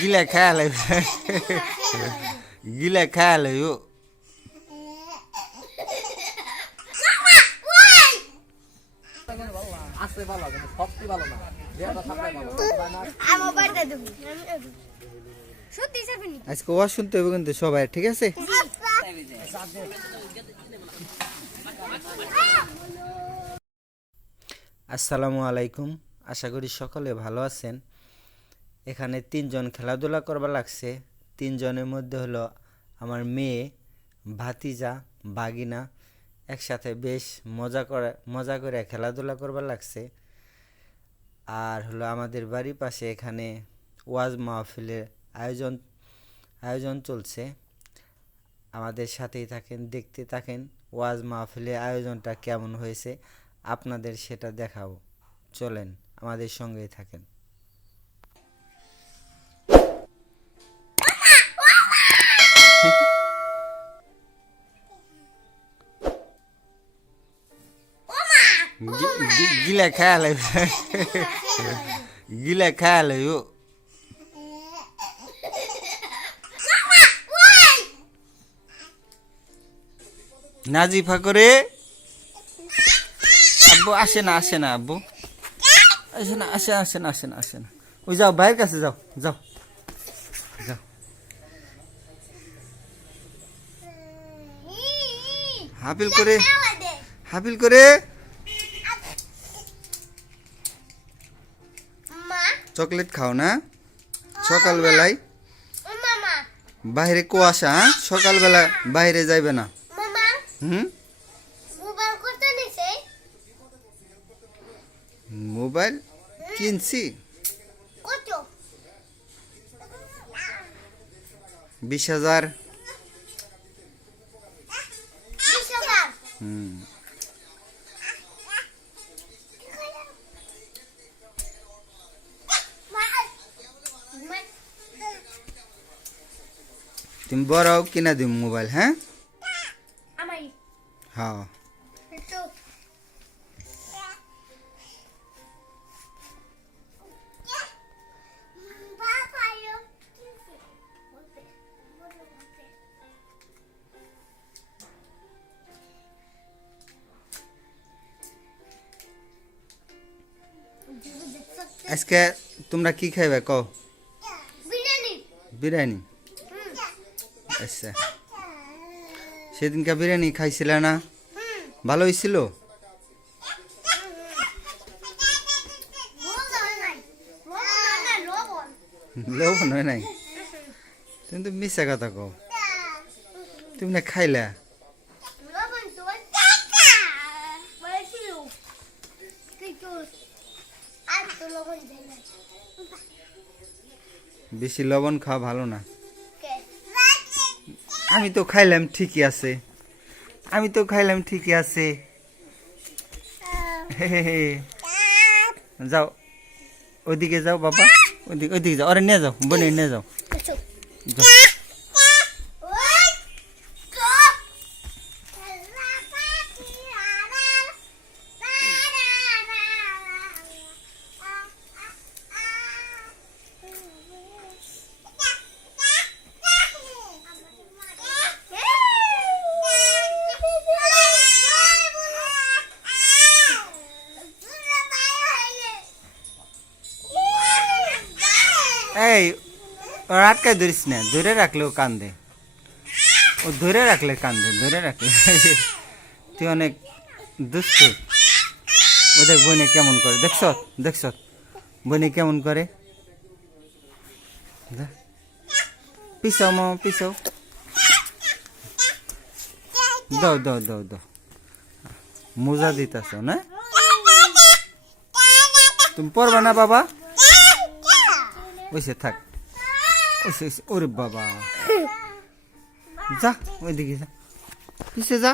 gila khala gila khala yo আসলে ভালো কিন্তু সত্যি ভালো না যেটা থাকলে ভালো আমার বাড়িতে দেবো সত্যি যাবেন আজকে ওয়াজ শুনতে হবে কিন্তু সবাই ঠিক আছে আসসালামু আলাইকুম আশা করি সকলে ভালো আছেন এখানে তিনজন খেলাধুলা করবা লাগছে তিনজনের মধ্যে হলো আমার মেয়ে ভাতিজা বাগিনা একসাথে বেশ মজা করে খেলাধুলা করবা লাগছে আর হলো আমাদের বাড়ির পাশে এখানে ওয়াজ মাহফিলের আয়োজন চলছে আমাদের সাথেই থাকেন দেখতে থাকেন ওয়াজ মাহফিলের আয়োজনটা কেমন হয়েছে আপনাদের সেটা দেখাবো চলেন আমাদের সঙ্গেই থাকেন gila khala gila khala yo Nazifa করে আব্বু আসে না আব্বু আসে না ওই যাও বাইরের কাছে যাও হাবিল করে চকলেট খাও না সকালবেলায় বাইরে কুয়াশা সকালবেলা বাইরে যাইবে না মোবাইল কিনছি 20,000 তুমি বড় কিনা দিম মোবাইল হ্যাঁ হ্যাঁ আজকে তোমরা কি খাইবে কও বিরিয়ানি আচ্ছা সেদিনকে বিরিয়ানি খাইছিল না ভালো হয়েছিল লবণ হয় নাই তুমি তো মিশা কথা কও তুমি না খাইলা বেশি লবণ খাওয়া ভালো না আমি তো খাইলাম ঠিকই আছে যাও ওইদিকে যাও বাবা ওইদিকে যাও আরে নিয়ে যাও বোনে নিয়ে যাও এই ওর আটকায় ধরিস না ধরে রাখলেও কান্দে ও ধরে রাখলে তুই অনেক দুষ্ট ও দেখ বনে কেমন করে দেখছ বনে কেমন করে পিছাও দাও মোজা দিতেছ না তুমি পড়বা না বাবা ওইসে থাক ওরে বাবা যা ওইদিকে যা পিছে যা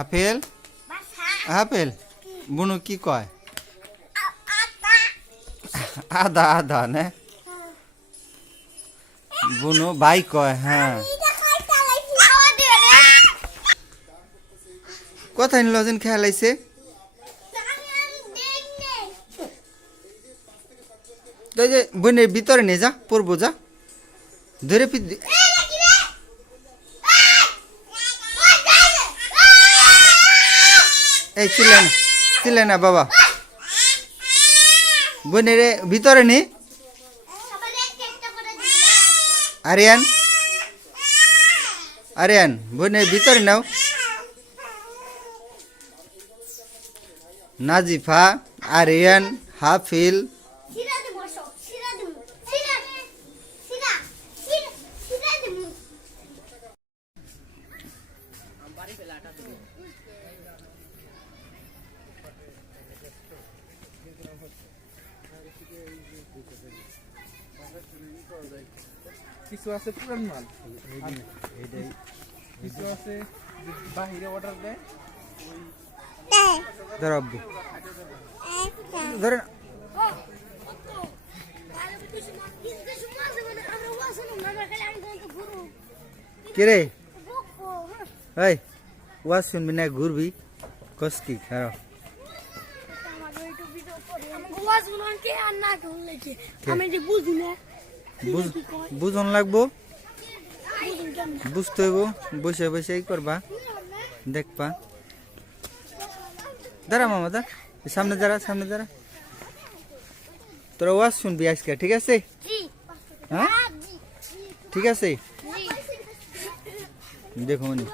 আপেল আপেল বুনু কি কয় আধা আধা না বুনো ভাই কয় হ্যাঁ কোথায় নিল যেন খেলাইছে তো এই যে বোনের ভিতরে নিয়ে যা পড়বো যা ধরে এই ছিলে না বাবা বোনের ভিতরে নি আরিয়ান আরিয়ান বোনের ভিতরে নাও নাজিফা আরিয়ান হাফিল কিছু আছে পুরান মাল কিছু আছে বাহিরে অর্ডার দেয় ধর আব্বু ধরে না। কে রে এই ওয়াজ শুনবি না ঘুরবি কস কি খারাপ বুঝন লাগবো বুঝতে হইব বসে বসে এই করবা দেখবা দাঁড়া মামা দা সামনে দাঁড়া তোরা ওয়াজ শুনবি আজকে ঠিক আছে হ্যাঁ ঠিক আছে দেখো মনি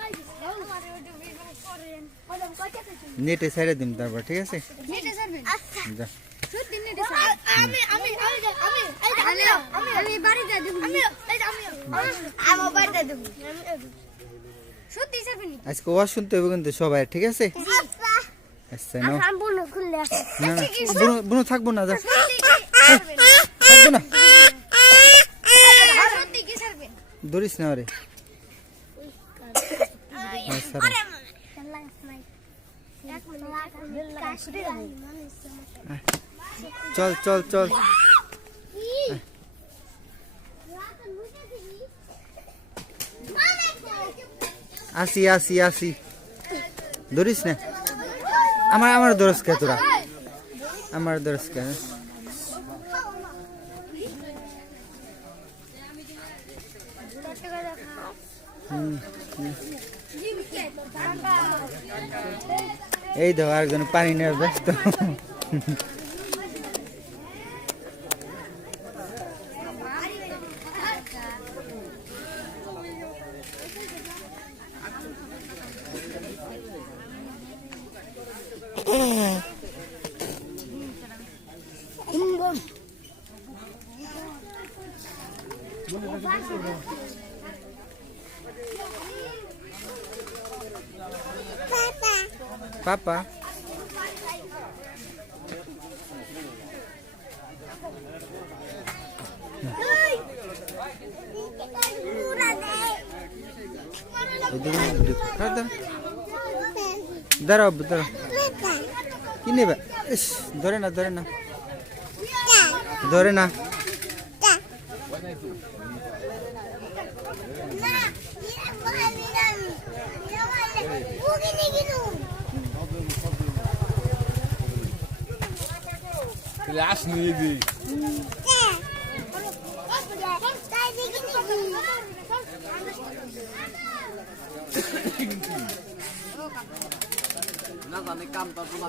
নেটে ছেড়ে দিন তারপর ঠিক আছে যা আজকে ওয়াজ শুনতে হবে কিন্তু সবাই ঠিক আছে আচ্ছা নাও না বুনো থাকবো না যা থাকবো না ধরিস না রে চল চল চল আসি ধরিস না আমার দরস কে তোরা আমার দরস কে এই তো আরেকজন পানি নেওয়ার ব্যস্ত পাপা দাঁড়াও দাঁড়াও কি নেবে ধরে না লাশ নিয়ে দি না জানে কাম তো না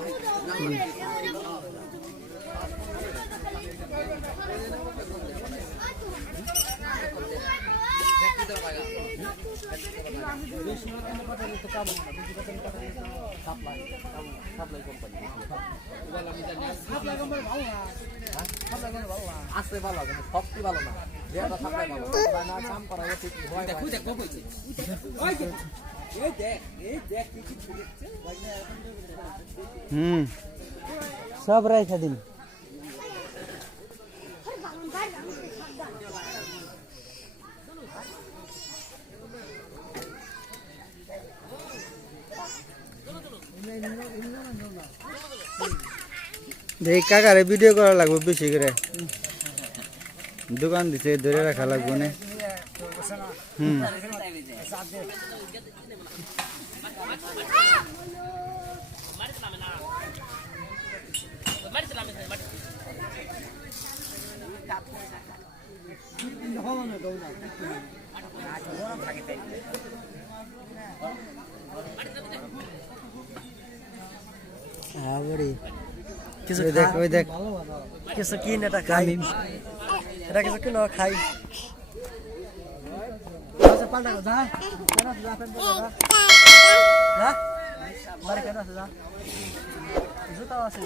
আসতে ভালো কিন্তু সবটি ভালো না যেটা সাপ্লাই ভালো না কাম করা ঠিক হয় দেখো কইছে এই দেখ কি দেখছে সব রাইখা দিন দেখ কাকারে ভিডিও করা লাগবে বেশি করে দোকান দিতে ধরে রাখা লাগবে না হুম কিছু ওই দেখ ওই দেখ কিছু কিন এটা খাই এটা কিছু কিনো খাই আচ্ছা পাল্টা যা কেন যা ফেন যা বাড়ি কেন যা জুতা আছে